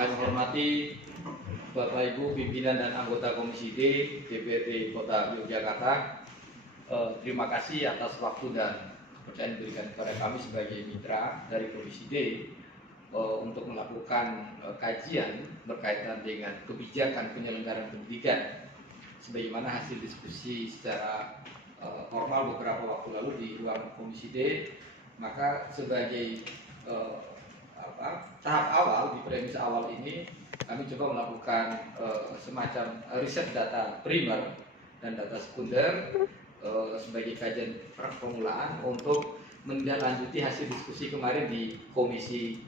kami hormati Bapak Ibu pimpinan dan anggota Komisi D DPRD Kota Yogyakarta, terima kasih atas waktu dan kepercayaan diberikan kepada kami sebagai mitra dari Komisi D untuk melakukan kajian berkaitan dengan kebijakan penyelenggaraan pendidikan sebagaimana hasil diskusi secara formal beberapa waktu lalu di ruang Komisi D. Maka sebagai tahap awal di premis awal ini kami coba melakukan semacam riset data primer dan data sekunder sebagai kajian permulaan untuk menindaklanjuti hasil diskusi kemarin di Komisi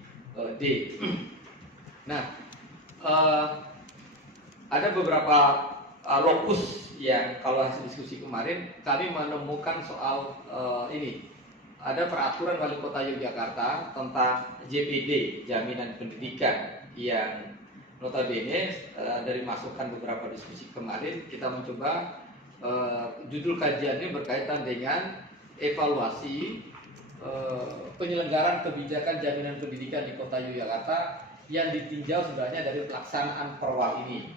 D. Nah, ada beberapa lokus yang kalau hasil diskusi kemarin kami menemukan soal ini. Ada peraturan Wali Kota Yogyakarta tentang JPD, Jaminan Pendidikan, yang notabene dari masukan beberapa diskusi kemarin kita mencoba judul kajiannya berkaitan dengan evaluasi penyelenggaraan kebijakan jaminan pendidikan di Kota Yogyakarta yang ditinjau sebenarnya dari pelaksanaan perwal ini.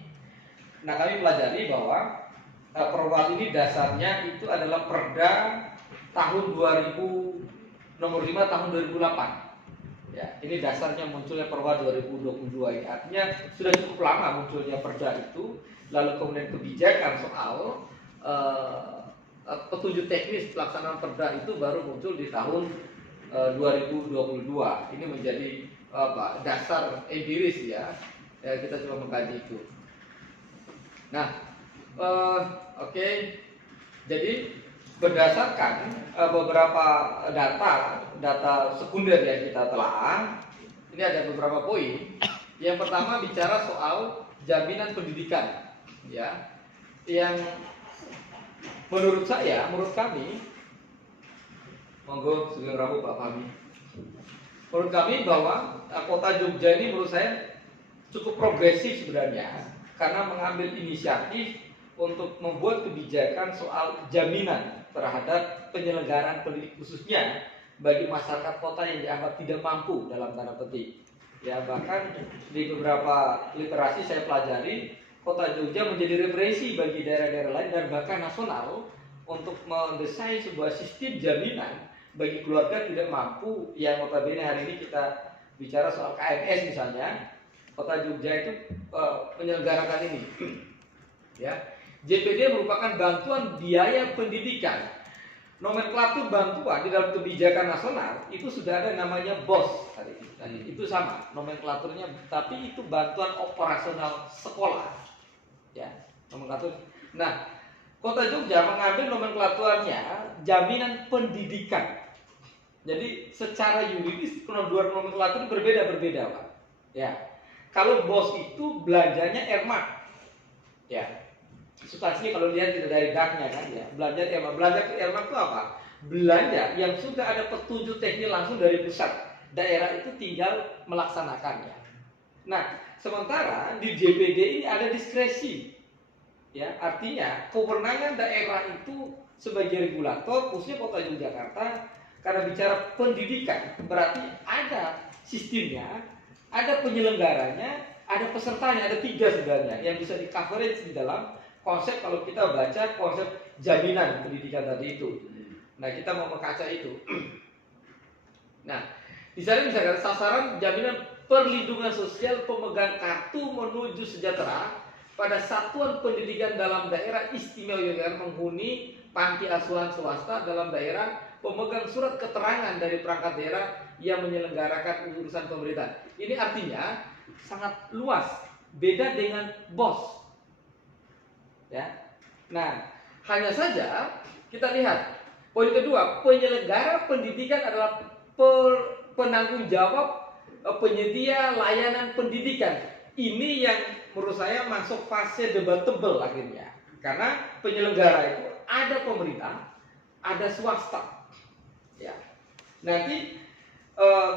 Nah, kami pelajari bahwa perwal ini dasarnya itu adalah Perda tahun 2000 nomor 5 tahun 2008. Ya, ini dasarnya munculnya Perwa 2022 ini. Artinya sudah cukup lama munculnya Perda itu, lalu kemudian kebijakan soal petunjuk teknis pelaksanaan Perda itu baru muncul di tahun 2022. Ini menjadi dasar empiris ya. Kita coba mengkaji itu. Nah, oke. Jadi berdasarkan beberapa data sekunder yang kita telah, ini ada beberapa poin. Yang pertama bicara soal jaminan pendidikan, ya, yang menurut kami, monggo Sugeng Rabu Pak Fahmi. Menurut kami bahwa Kota Jogja ini menurut saya cukup progresif sebenarnya karena mengambil inisiatif untuk membuat kebijakan soal jaminan terhadap penyelenggaraan pendidik khususnya bagi masyarakat kota yang dianggap tidak mampu dalam tanda petik. Ya, bahkan di beberapa literasi saya pelajari Kota Jogja menjadi referensi bagi daerah-daerah lain dan bahkan nasional untuk mendesain sebuah sistem jaminan bagi keluarga tidak mampu yang notabene hari ini kita bicara soal KMS misalnya. Kota Jogja itu menyelenggarakan ini. Ya. JPD merupakan bantuan biaya pendidikan. Nomenklatur bantuan di dalam kebijakan nasional itu sudah ada namanya BOS tadi. Itu sama nomenklaturnya, tapi itu bantuan operasional sekolah. Ya, nomenklatur. Nah, Kota Jogja mengambil nomenklaturnya jaminan pendidikan. Jadi secara yuridis kedua nomenklatur berbeda-berbeda, Pak. Ya. Kalau BOS itu belanjanya Ermak. Ya. Substansinya kalau lihat dari DAK-nya kan ya, belanja Ermak itu apa? Belanja yang sudah ada petunjuk teknis langsung dari pusat, daerah itu tinggal melaksanakannya. Nah, sementara di JPD ini ada diskresi, ya, artinya kewenangan daerah itu sebagai regulator, khususnya Kota Yogyakarta, karena bicara pendidikan berarti ada sistemnya, ada penyelenggaranya, ada pesertanya, ada 3 sebenarnya yang bisa di coverage di dalam konsep kalau kita baca konsep jaminan pendidikan tadi itu. Nah, kita mau mengkaca itu. Nah, di sana misalkan sasaran jaminan perlindungan sosial pemegang kartu menuju sejahtera pada satuan pendidikan dalam daerah istimewa Yogyakarta menghuni panti asuhan swasta dalam daerah pemegang surat keterangan dari perangkat daerah yang menyelenggarakan urusan pemerintahan. Ini artinya sangat luas, beda dengan BOS. Ya. Nah, hanya saja kita lihat poin kedua, penyelenggara pendidikan adalah penanggung jawab penyedia layanan pendidikan. Ini yang menurut saya masuk fase debatable akhirnya, karena penyelenggara itu ada pemerintah, ada swasta. Ya. Nanti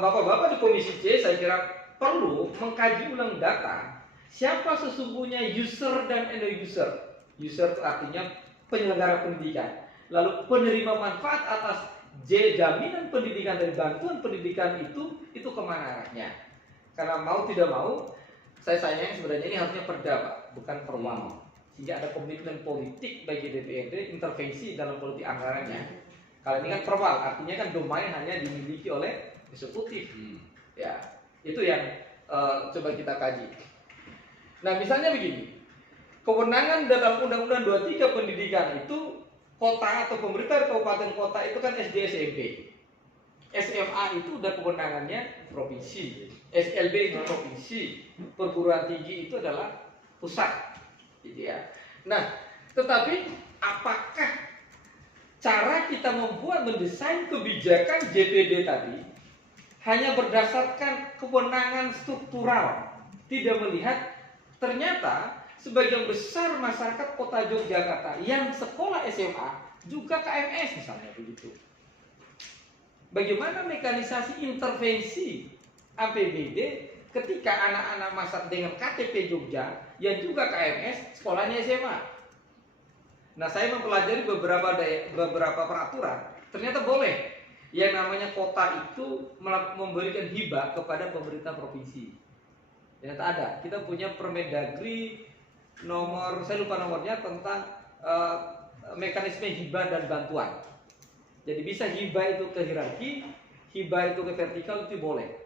bapak-bapak di Komisi C saya kira perlu mengkaji ulang data siapa sesungguhnya user dan end user. User itu artinya penyelenggara pendidikan. Lalu penerima manfaat atas jaminan pendidikan dari bantuan pendidikan itu kemana arahnya? Karena mau tidak mau saya sayang sebenarnya ini harusnya perda Pak, bukan perwal. Sehingga ada komitmen politik bagi DPRD intervensi dalam politik anggarannya. Kalau ini kan perwal, artinya kan domain hanya dimiliki oleh eksekutif. Ya, itu yang coba kita kaji. Nah, misalnya begini. Kewenangan dalam Undang-Undang 23 pendidikan itu kota atau pemerintah kabupaten kota itu kan SD SMP. SMA itu udah kewenangannya provinsi. SLB itu provinsi. Perguruan tinggi itu adalah pusat. Gitu ya. Nah, tetapi apakah cara kita mendesain kebijakan JPD tadi hanya berdasarkan kewenangan struktural, tidak melihat ternyata sebagian besar masyarakat kota Yogyakarta yang sekolah SMA juga KMS misalnya begitu. Bagaimana mekanisasi intervensi APBD ketika anak-anak masyarakat dengan KTP Jogja yang juga KMS sekolahnya SMA? Nah, saya mempelajari beberapa peraturan. Ternyata boleh yang namanya kota itu memberikan hibah kepada pemerintah provinsi. Ternyata ada. Kita punya Permendagri nomor, saya lupa nomornya, tentang mekanisme hibah dan bantuan. Jadi bisa hibah itu ke hierarki, hibah itu ke vertikal, itu boleh.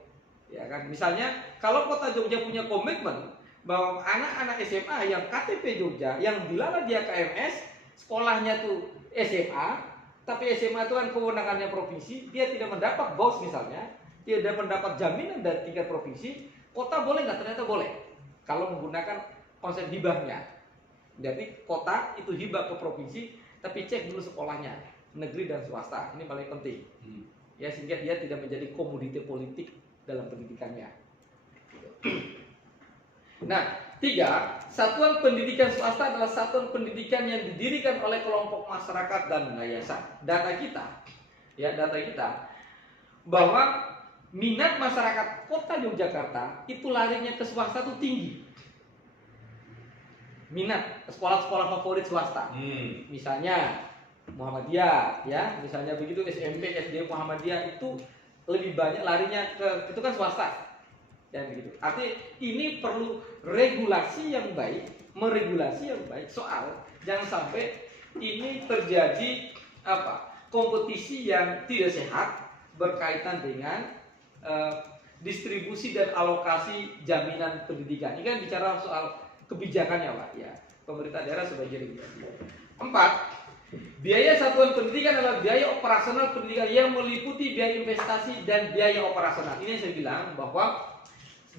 Ya kan? Misalnya kalau kota Jogja punya komitmen bahwa anak-anak SMA yang KTP Jogja yang dilala dia KMS, sekolahnya tuh SMA, tapi SMA itu kan kewenangannya provinsi, dia tidak mendapat BOS misalnya, tidak mendapat jaminan dari tingkat provinsi, kota boleh nggak? Ternyata boleh. Kalau menggunakan konsep hibahnya. Jadi kota itu hibah ke provinsi, tapi cek dulu sekolahnya, negeri dan swasta. Ini paling penting. Ya, sehingga dia tidak menjadi komoditi politik dalam pendidikannya. Nah, 3, satuan pendidikan swasta adalah satuan pendidikan yang didirikan oleh kelompok masyarakat dan yayasan. Data kita bahwa minat masyarakat kota Yogyakarta itu larinya ke swasta itu tinggi. Minat sekolah-sekolah favorit swasta. Misalnya Muhammadiyah, ya, misalnya begitu, SMP, SD Muhammadiyah itu lebih banyak larinya ke itu kan swasta. Dan begitu. Artinya ini perlu regulasi yang baik, meregulasi yang baik soal jangan sampai ini terjadi kompetisi yang tidak sehat berkaitan dengan distribusi dan alokasi jaminan pendidikan. Ini kan bicara soal kebijakannya Pak, ya. Pemerintah daerah sebagai regulasi. 4, biaya satuan pendidikan adalah biaya operasional pendidikan yang meliputi biaya investasi dan biaya operasional. Ini yang saya bilang bahwa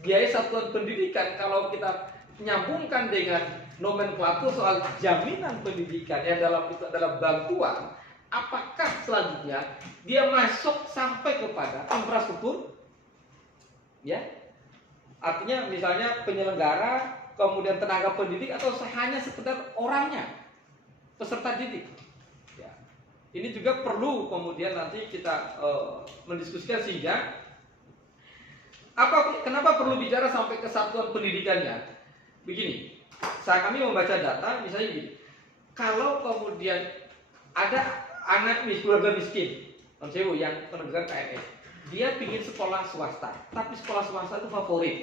biaya satuan pendidikan kalau kita nyambungkan dengan nomenklatur soal jaminan pendidikan yang dalam itu adalah bantuan, apakah selanjutnya dia masuk sampai kepada infrastruktur? Ya, artinya misalnya penyelenggara, kemudian tenaga pendidik, atau hanya sekedar orangnya, peserta didik. Ya. Ini juga perlu kemudian nanti kita mendiskusikan sehingga kenapa perlu bicara sampai ke satuan pendidikannya? Begini, kami membaca data, misalnya gini, kalau kemudian ada anak keluarga miskin, yang penerbitan KMS, dia ingin sekolah swasta, tapi sekolah swasta itu favorit,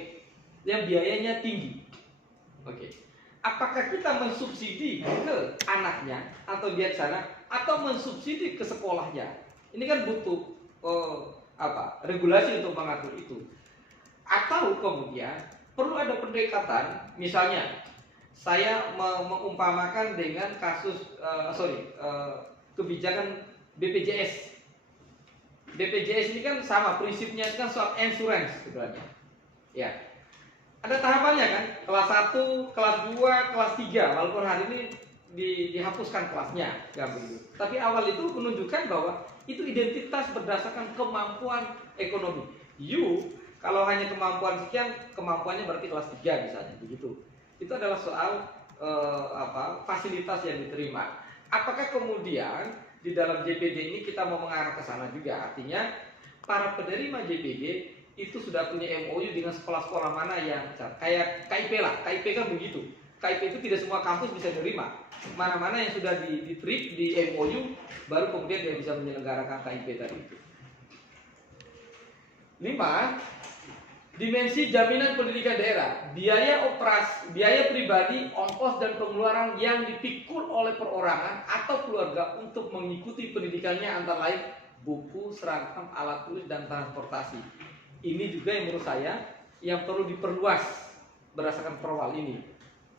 yang biayanya tinggi. Oke, apakah kita mensubsidi ke anaknya atau dia di sana, atau mensubsidi ke sekolahnya? Ini kan butuh regulasi untuk mengatur itu. Atau kemudian perlu ada pendekatan, misalnya saya mengumpamakan dengan kasus kebijakan BPJS. BPJS ini kan sama prinsipnya, kan soal insurance sebenarnya. Ya. Ada tahapannya kan, kelas 1, kelas 2, kelas 3, walaupun hari ini dihapuskan kelasnya, ya begitu. Tapi awal itu menunjukkan bahwa itu identitas berdasarkan kemampuan ekonomi. Kalau hanya kemampuan sekian, kemampuannya berarti kelas 3 misalnya begitu. Itu adalah soal fasilitas yang diterima. Apakah kemudian di dalam JPD ini kita mau mengarah ke sana juga? Artinya para penerima JPD itu sudah punya MOU dengan sekolah-sekolah mana yang kayak KIP lah. KIP kan begitu. KIP itu tidak semua kampus bisa menerima. Mana-mana yang sudah diterima di MOU, baru kemudian dia bisa menyelenggarakan KIP tadi itu. 5, Dimensi jaminan pendidikan daerah, biaya operasi, biaya pribadi, ongkos dan pengeluaran yang dipikul oleh perorangan atau keluarga untuk mengikuti pendidikannya antara lain buku, seragam, alat tulis dan transportasi. Ini juga yang menurut saya yang perlu diperluas berdasarkan perwal ini.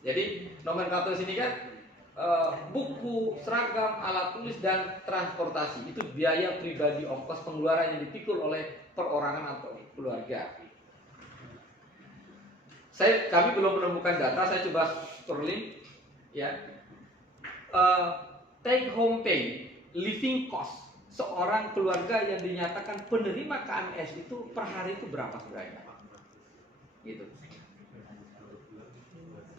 Jadi nomenklatur sini kan buku, seragam, alat tulis dan transportasi itu biaya pribadi, ongkos pengeluaran yang dipikul oleh perorangan atau keluarga. Kami belum menemukan data, saya coba scrolling ya. Take home pay, living cost seorang keluarga yang dinyatakan penerima KMS itu per hari itu berapa sebenarnya? Gitu.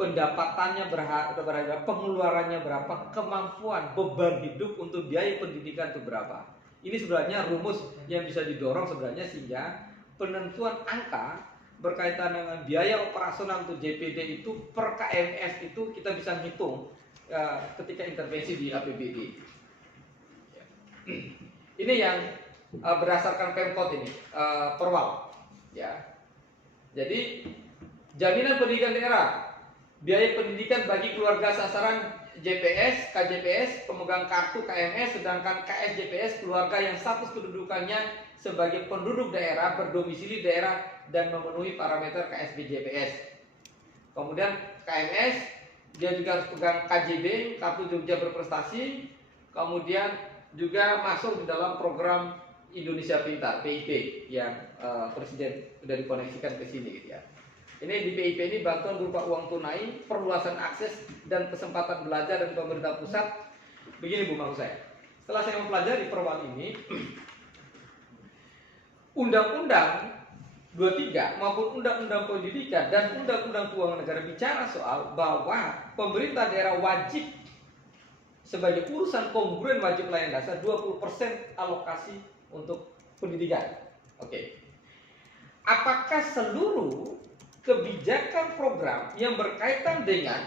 Pendapatannya berapa, pengeluarannya berapa, kemampuan beban hidup untuk biaya pendidikan itu berapa. Ini sebenarnya rumus yang bisa didorong sebenarnya sehingga penentuan angka berkaitan dengan biaya operasional untuk JPD itu per KMS itu kita bisa hitung ketika intervensi di APBD. Ini yang berdasarkan Pemkot ini perwal. Ya. Jadi jaminan pendidikan daerah, biaya pendidikan bagi keluarga sasaran JPS, KJPS, pemegang kartu KMS, sedangkan KSJPS keluarga yang status kedudukannya sebagai penduduk daerah berdomisili daerah dan memenuhi parameter KSBJPS. Kemudian KMS dia juga harus pegang KJB, Kartu Jogja Berprestasi, kemudian juga masuk di dalam program Indonesia Pintar (PIP) yang Presiden sudah dikoneksikan ke sini gitu ya. Ini di PIP ini bantuan berupa uang tunai, perluasan akses dan kesempatan belajar dari pemerintah pusat. Begini Bu maksud saya. Setelah saya mempelajari perwal ini, Undang-Undang 23 maupun Undang-Undang Pendidikan dan Undang-Undang Keuangan Negara bicara soal bahwa pemerintah daerah wajib sebagai urusan kongruent wajib layanan dasar 20% alokasi untuk pendidikan. Oke. Apakah seluruh kebijakan program yang berkaitan dengan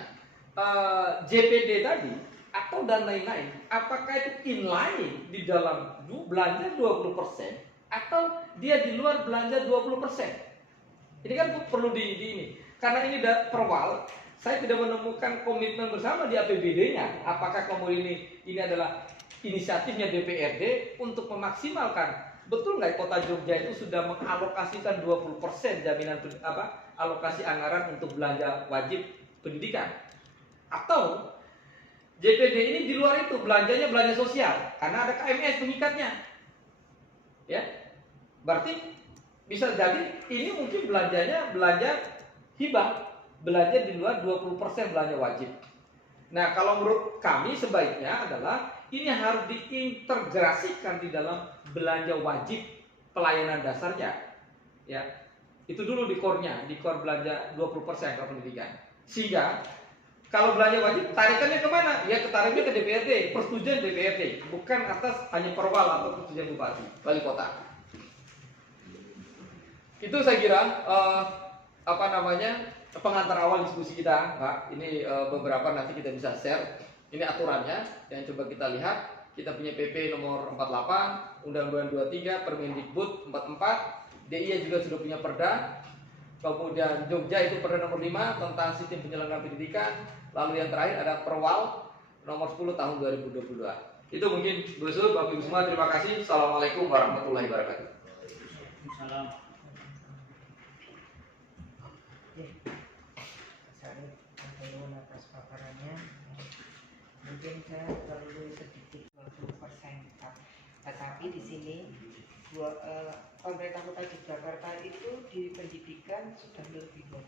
JPD tadi atau dan lain-lain, apakah itu inline di dalam belanja 20% atau dia di luar belanja 20%? Ini kan perlu di ini. Karena ini perwal, saya tidak menemukan komitmen bersama di APBD-nya. Apakah kemudian ini adalah inisiatifnya DPRD untuk memaksimalkan, betul nggak Kota Jogja itu sudah mengalokasikan 20% jaminan alokasi anggaran untuk belanja wajib pendidikan? Atau JPD ini di luar itu belanjanya belanja sosial karena ada KMS pengikatnya. Ya. Berarti bisa jadi ini mungkin belanjanya belanja hibah, belanja di luar 20% belanja wajib. Nah, kalau menurut kami sebaiknya adalah ini harus diintegrasikan di dalam belanja wajib pelayanan dasarnya. Ya. Itu dulu di core-nya, di core belanja 20% ke pendidikan. Sehingga kalau belanja wajib tarikannya kemana? Ya ketariknya ke DPRD, persetujuan DPRD, bukan atas hanya perwal atau persetujuan bupati, wali kota. Itu saya kira pengantar awal diskusi kita, Pak. Ini beberapa nanti kita bisa share. Ini aturannya yang coba kita lihat. Kita punya PP nomor 48, Undang-Undang 23, Permendikbud 44, DIY juga sudah punya perda. Kemudian Jogja itu perda nomor 5 tentang sistem penyelenggaraan pendidikan. Lalu yang terakhir ada Perwal nomor 10 tahun 2022. Itu mungkin Bu Sur, Bapak Ibu semua, terima kasih. Assalamualaikum warahmatullahi wabarakatuh. Salam. Atas paparannya, mungkin saya perlu sedikit 20%, tetapi di sini pemerintah Kota Yogyakarta itu di pendidikan sudah lebih 20%,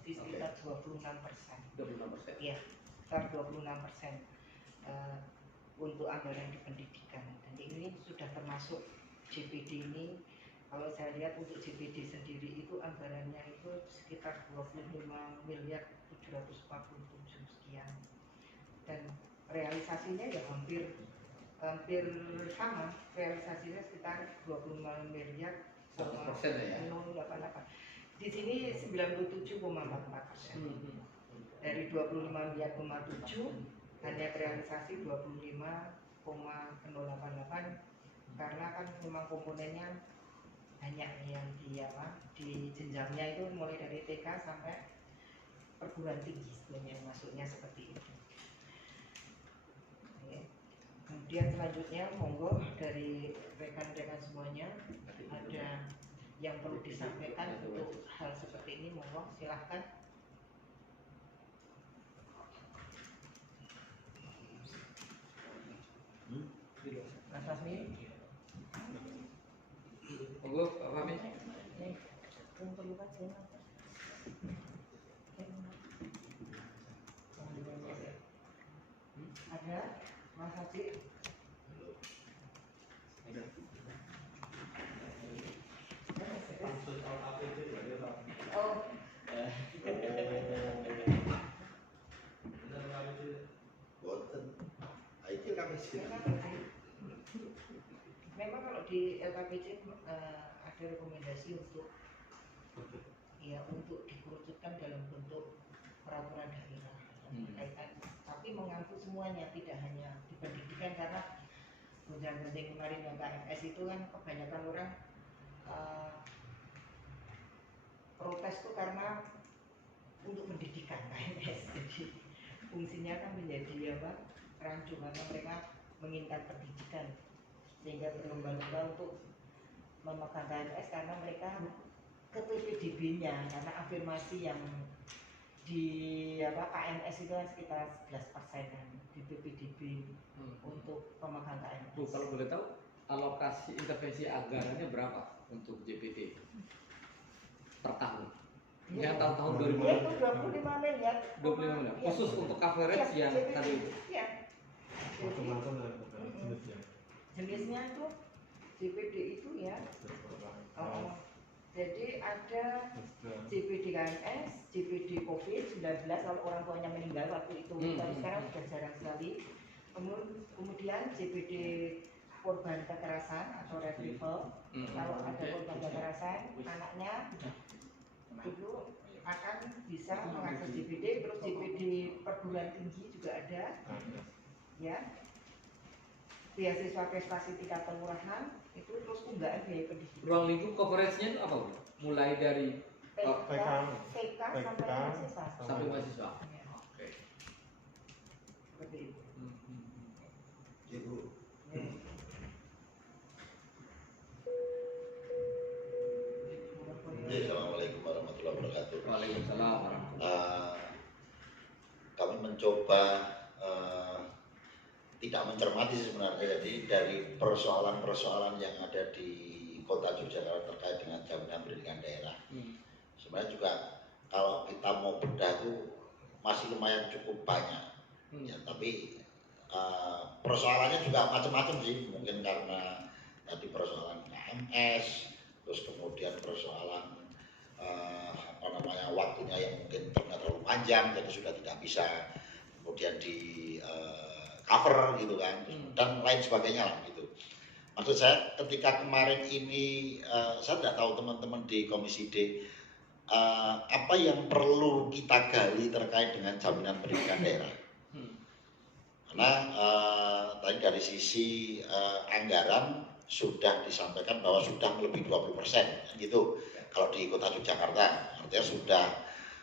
jadi sekitar 26%. 26%. Iya, sekitar 26% untuk anggaran di pendidikan. Dan ini sudah termasuk JPD ini. Kalau saya lihat untuk JPD sendiri itu anggarannya itu sekitar 25.747 sekian, dan realisasinya ya hampir sama, realisasinya sekitar 25 miliar sama 088. Di sini 97,44%. Dari 25 miliar 7 hanya realisasi 25,088, karena kan memang komponennya banyak yang di jenjangnya itu mulai dari TK sampai perguruan tinggi sebenarnya masuknya seperti itu. Oke. Kemudian selanjutnya monggo dari rekan-rekan semuanya ada yang perlu disampaikan untuk hal seperti ini, monggo silahkan. Mas Rasmi. Monggo Pak Fahmi. Yang perlu kajian apa? Ada Mas Haji. Oh. Memang kalau di LKPC ada rekomendasi untuk untuk dikerucutkan dalam bentuk peraturan daerah berkaitan, tapi mengangkut semuanya, tidak hanya di pendidikan, karena gonjang-ganjing kemarin yang KMS itu kan kebanyakan orang protes tuh karena untuk pendidikan KMS, jadi fungsinya kan menjadi rancu karena mereka menginginkan pendidikan sehingga berlomba-lomba untuk memegang KMS karena mereka ke PPDB-nya, karena afirmasi yang di KMS itu kan sekitar 11% di PPDB untuk pemegang KMS. Bu, kalau boleh tahu alokasi intervensi anggarannya berapa untuk JPT per tahun? Yang tahun-tahun 2000 itu 25 miliar. 25 miliar. Khusus untuk coverage yang tadi. Iya. Macam-macam jenisnya. Jenisnya itu JPD itu ya. Jadi ada JPD KMS, JPD COVID-19 kalau orang tuanya meninggal waktu itu, tapi sekarang sudah jarang sekali. Kemudian JPD korban kekerasan atau retrieval, kalau ada korban kekerasan, anaknya itu akan bisa mengakses JPD. Terus JPD perguruan tinggi juga ada, ya. Beasiswa prestasi tingkat kelurahan itu, terus tunggakan biaya pendidikan. Ruang lingkup coverage-nya itu apa, Bu? Mulai dari TK sampai mahasiswa. Sampai mahasiswa. Ya. Oke. Seperti itu. Ibu. Assalamualaikum warahmatullahi wabarakatuh. Waalaikumsalam warahmatullahi wabarakatuh. Kami mencoba tidak mencermati sebenarnya, jadi dari persoalan-persoalan yang ada di Kota Yogyakarta terkait dengan jaminan pendidikan daerah. Sebenarnya juga kalau kita mau bedah itu masih lumayan cukup banyak. Ya, tapi persoalannya juga macam-macam sih, mungkin karena tadi persoalan KMS, terus kemudian persoalan waktunya yang mungkin terlalu panjang, jadi sudah tidak bisa kemudian di cover gitu kan, dan lain sebagainya lah gitu. Maksud saya ketika kemarin ini saya tidak tahu teman-teman di Komisi D apa yang perlu kita gali terkait dengan jaminan pendidikan daerah. Karena tadi dari sisi anggaran sudah disampaikan bahwa sudah melebihi 20% gitu kalau di Kota Yogyakarta, artinya sudah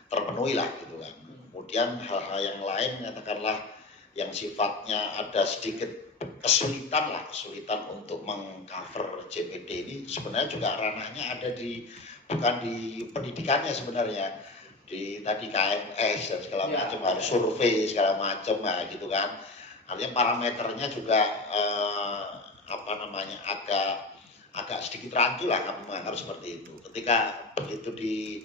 terpenuhi lah gitu kan. Kemudian hal-hal yang lain katakanlah yang sifatnya ada sedikit kesulitan untuk mengcover JPD ini, sebenarnya juga ranahnya ada bukan di pendidikannya sebenarnya, di tadi KMS dan segala macam, harus survei segala macam gitu kan. Artinya parameternya juga agak sedikit rancu lah kami menganggap seperti itu. Ketika begitu di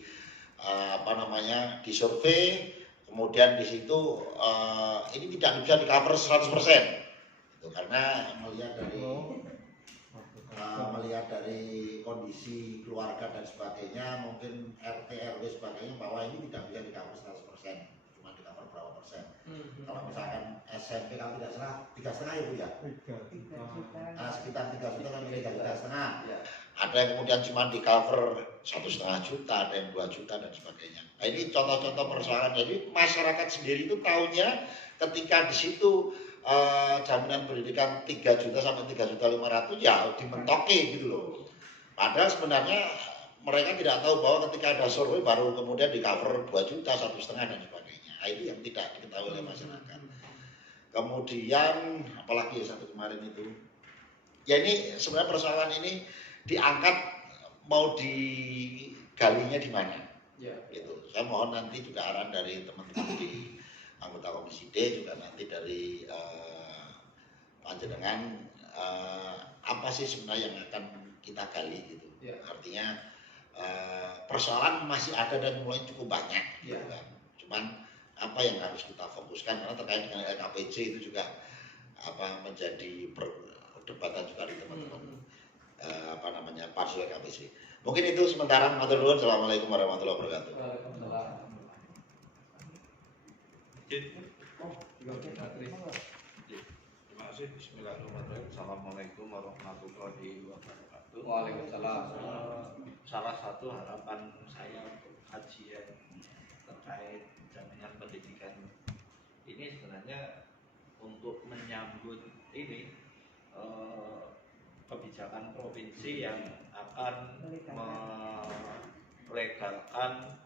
survei, kemudian di situ ini tidak bisa di cover 100%. Itu karena melihat dari kondisi keluarga dan sebagainya, mungkin RT RW sebagainya, bahwa ini tidak bisa di cover 100%, cuma di cover berapa persen. Kalau misalkan SMP kalau tidak salah 3,5 ya Bu ya? 3 juta. Sekitar 3 juta kan, 3,5 juta. Ada yang kemudian cuma di cover 1,5 juta, ada yang 2 juta dan sebagainya. Nah, ini contoh-contoh persoalan. Jadi masyarakat sendiri itu tahunya ketika di situ jaminan pendidikan 3 juta sampai 3,5 juta ya dimentoki gitu loh. Padahal sebenarnya mereka tidak tahu bahwa ketika ada survei baru kemudian di cover 2 juta, 1,5 dan sebagainya. Nah, itu yang tidak diketahui oleh masyarakat. Kemudian apalagi ya satu kemarin itu, ya ini sebenarnya persoalan ini diangkat mau digalinya di mana? Ya. Gitu. Saya mohon nanti juga arahan dari teman-teman di anggota Komisi D juga nanti dari panjenengan apa sih sebenarnya yang akan kita gali gitu. Ya. Artinya persoalan masih ada dan mulai cukup banyak gitu Ya. kan. Cuman apa yang harus kita fokuskan karena terkait dengan LKPJ itu juga menjadi perdebatan juga di teman-teman pansus LKPJ. Mungkin itu sementara. Matur nuwun. Assalamualaikum warahmatullahi wabarakatuh. Waalaikumsalam. Terima kasih. Bismillahirrahmanirrahim. Assalamualaikum warahmatullahi wabarakatuh. Waalaikumsalam. Salah satu harapan saya untuk kajian terkait jaminan pendidikan ini sebenarnya untuk menyambut ini kebijakan provinsi yang akan melegalkan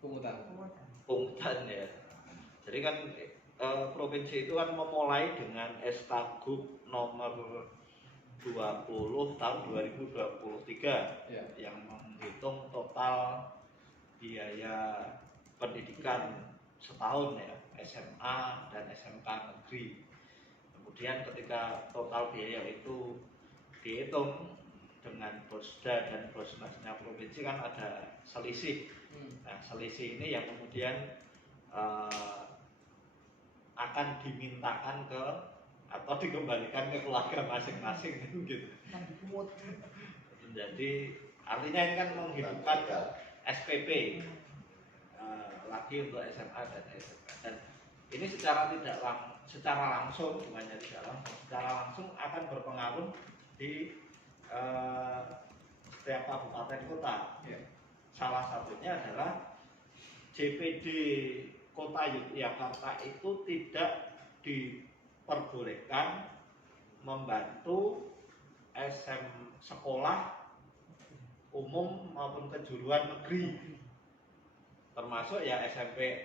pungutan ya. Jadi kan provinsi itu kan memulai dengan SK-Gub nomor 20 tahun 2023 Ya. yang menghitung total biaya pendidikan setahun ya, SMA dan SMK negeri. Kemudian ketika total biaya itu dihitung dengan Bosda dan Bosnasnya provinsi kan ada selisih. Nah, selisih ini yang kemudian akan dimintakan ke atau dikembalikan ke keluarga masing-masing gitu. Jadi artinya ini kan menghidupkan SPP lagi untuk SMA dan SMK. Dan ini secara langsung bukannya tidak langsung, secara langsung akan berpengaruh di setiap kabupaten kota. Salah satunya adalah JPD Kota Yogyakarta itu tidak diperbolehkan membantu sekolah umum maupun kejuruan negeri, termasuk ya SMP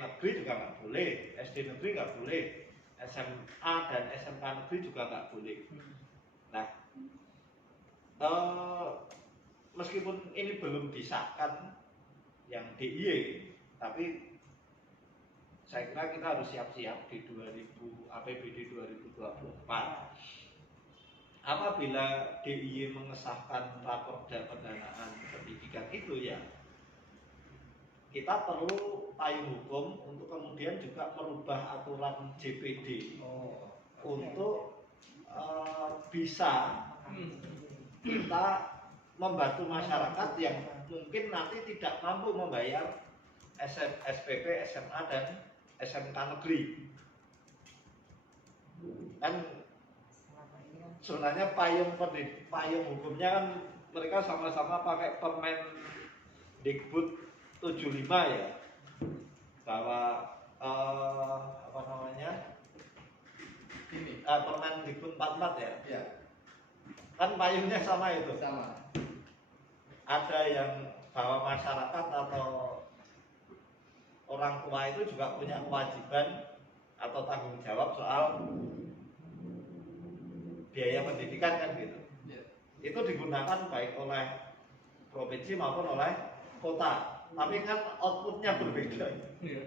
negeri juga nggak boleh, SD negeri nggak boleh, SMA dan SMK negeri juga nggak boleh. Nah, meskipun ini belum disahkan yang DIY, tapi saya kira kita harus siap-siap di APBD 2024. Apabila DIY mengesahkan Raperda Pendanaan Pendidikan itu ya, kita perlu payung hukum untuk kemudian juga merubah aturan JPD untuk bisa kita membantu masyarakat yang mungkin nanti tidak mampu membayar SPP, SMA dan SMK negeri. Kan sebenarnya payung hukumnya kan mereka sama-sama pakai Permendikbud 75 ya, bahwa Permendikbud 44 ya. Ya. Kan payungnya sama itu. Sama. Ada yang bahwa masyarakat atau orang tua itu juga punya kewajiban atau tanggung jawab soal biaya pendidikan kan gitu. Ya. Itu digunakan baik oleh provinsi maupun oleh kota, tapi kan outputnya berbeda. Ya.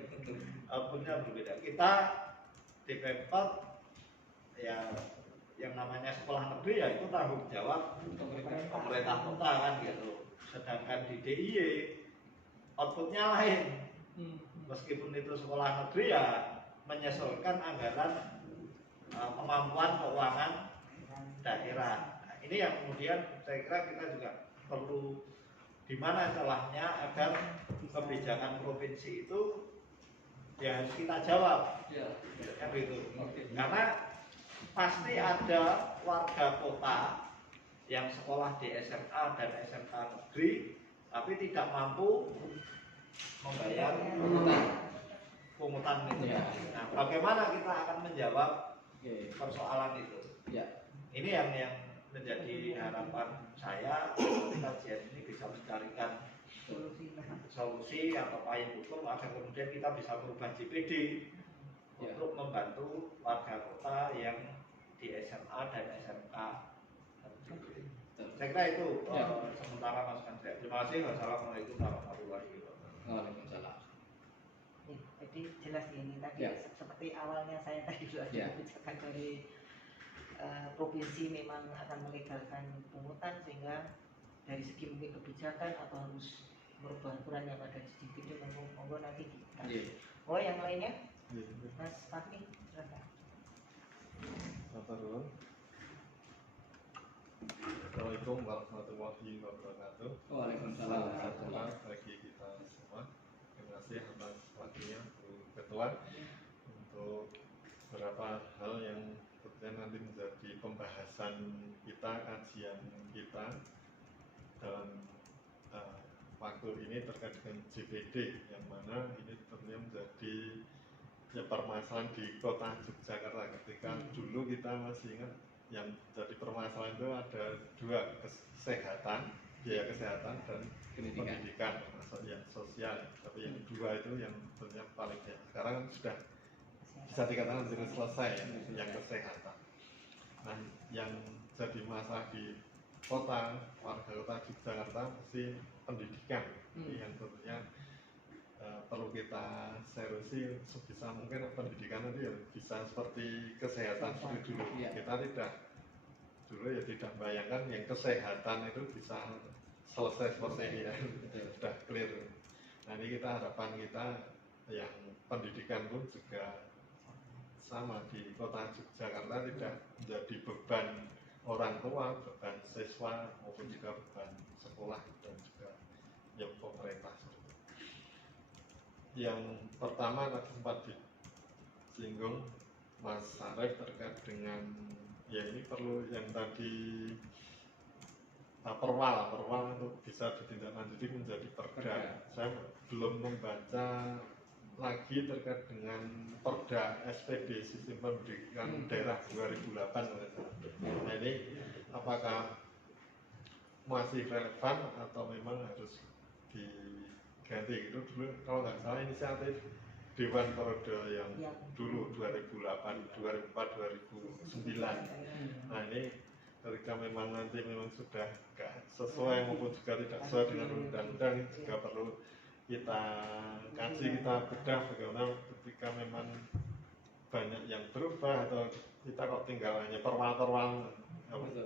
Outputnya berbeda. Kita di Pemkot ya yang namanya sekolah negeri ya itu tanggung jawab pemerintah kota kan gitu. Sedangkan di DIY outputnya lain. Meskipun itu sekolah negeri ya menyesuaikan anggaran kemampuan keuangan daerah. Nah, ini yang kemudian saya kira kita juga perlu di mana celahnya agar kebijakan provinsi itu ya harus kita jawab. Ya. Kan gitu. Oke. Karena pasti ada warga kota yang sekolah di SMA dan SMK negeri tapi tidak mampu membayar pungutan itu. Ya. Nah, bagaimana kita akan menjawab Oke. persoalan itu? Ya. Ini yang menjadi harapan saya bahwa kajian ini bisa mencarikan solusi atau payung hukum agar kemudian kita bisa merubah JPD untuk membantu warga kota yang di SMA dan SMK. Saya kira itu sementara masukan saya. Terima kasih. Wassalamualaikum warahmatullahi wabarakatuh. Waalaikumsalam. Jadi jelas ini tadi seperti awalnya saya tadi sudah kebijakan dari provinsi memang akan melegalkan pungutan, sehingga dari segi mungkin kebijakan atau harus merubah aturan yang ada di JPD, monggo nanti kita. Oh yang lainnya, Mas Fahmi, silakan. Assalamualaikum warahmatullahi wabarakatuh. Waalaikumsalam. Salam sejahtera bagi kita semua. Terima kasih atas waktunya Bu Ketua untuk beberapa hal yang tentunya nanti menjadi pembahasan kita, kajian kita dalam waktu ini terkait dengan JPD, yang mana ini tentunya menjadi permasalahan di kota Yogyakarta. Ketika dulu kita masih ingat yang jadi permasalahan itu ada dua, kesehatan, biaya kesehatan, dan pendidikan, termasuk yang sosial. Tapi yang dua itu yang tentunya paling banyak. Sekarang sudah bisa dikatakan sudah selesai yang kesehatan. Nah, yang jadi masalah di kota, warga kota Yogyakarta mesti pendidikan, yang tentunya perlu kita seriusi sebisa mungkin. Pendidikan nanti ya bisa seperti kesehatan seperti dulu. Kita tidak bayangkan yang kesehatan itu bisa selesai seperti ini ya. Sudah clear. Nah, ini harapan kita yang pendidikan pun juga sama di kota Yogyakarta, tidak menjadi beban orang tua, beban siswa, maupun juga beban sekolah dan juga yang pemerintah. Yang pertama tadi sempat disinggung Mas Sarif terkait dengan ya ini perlu yang tadi perwal itu bisa ditindaklanjuti menjadi perda. Saya belum membaca lagi terkait dengan perda SPD, Sistem Pendidikan Daerah 2008. Nah, ini apakah masih relevan atau memang harus diganti? Itu dulu kalau nggak salah inisiatif Dewan Periode yang dulu 2008, 2004, 2009. Nah, ini ketika memang nanti sudah nggak sesuai maupun juga tidak sesuai dengan undang-undang, juga perlu kita kaji, kita bedah bagaimana ketika memang banyak yang berubah atau kita kok tinggal hanya perwal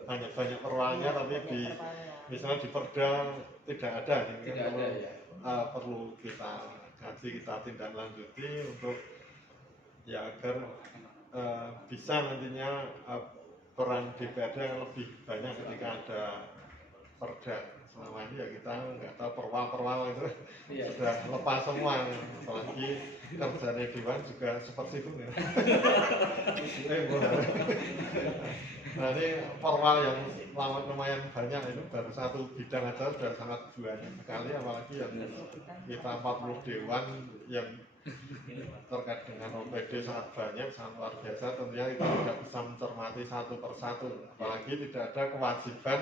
banyak perwalnya, tapi misalnya di perda tidak ada, perlu kita kaji, kita tindak lanjuti untuk ya agar bisa nantinya peran DPRD yang lebih banyak ketika ada perda. Selama ini ya kita nggak tahu perwal itu sudah lepas semua, apalagi kerjanya Dewan juga seperti itu ya. Nah, ini perwal yang lumayan banyak, itu baru satu bidang aja sudah sangat banyak sekali, apalagi yang kita 40 dewan yang terkait dengan OPD sangat banyak, sangat luar biasa. Tentunya kita tidak bisa mencermati satu persatu, apalagi tidak ada kewajiban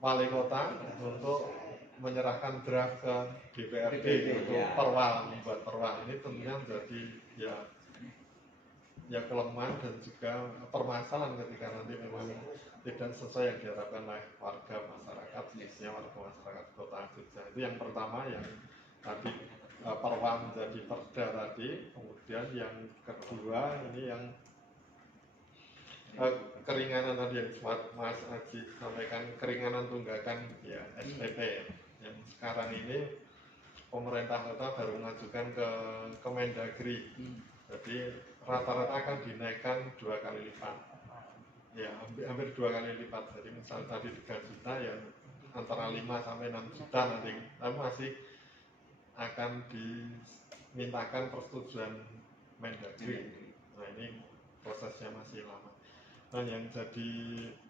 wali kota untuk menyerahkan draft ke DPRD untuk perwal, membuat perwal. Ini tentunya menjadi ya kelemahan dan juga permasalahan ketika nanti memang tidak sesuai yang diharapkan oleh warga masyarakat, khususnya warga masyarakat kota Jogja. Itu yang pertama, yang tadi perwal menjadi perda tadi. Kemudian yang kedua ini yang keringanan tadi yang Mas Aji sampaikan, keringanan tunggakan ya SPP yang sekarang ini pemerintah kota baru mengajukan ke Kemendagri. Jadi rata-rata akan dinaikkan 2 kali lipat, ya hampir 2 kali lipat. Jadi misalnya tadi 3 juta ya antara 5 sampai 6 juta nanti, tapi masih akan dimintakan persetujuan Mendagri. Nah, ini prosesnya masih lama. Nah, yang jadi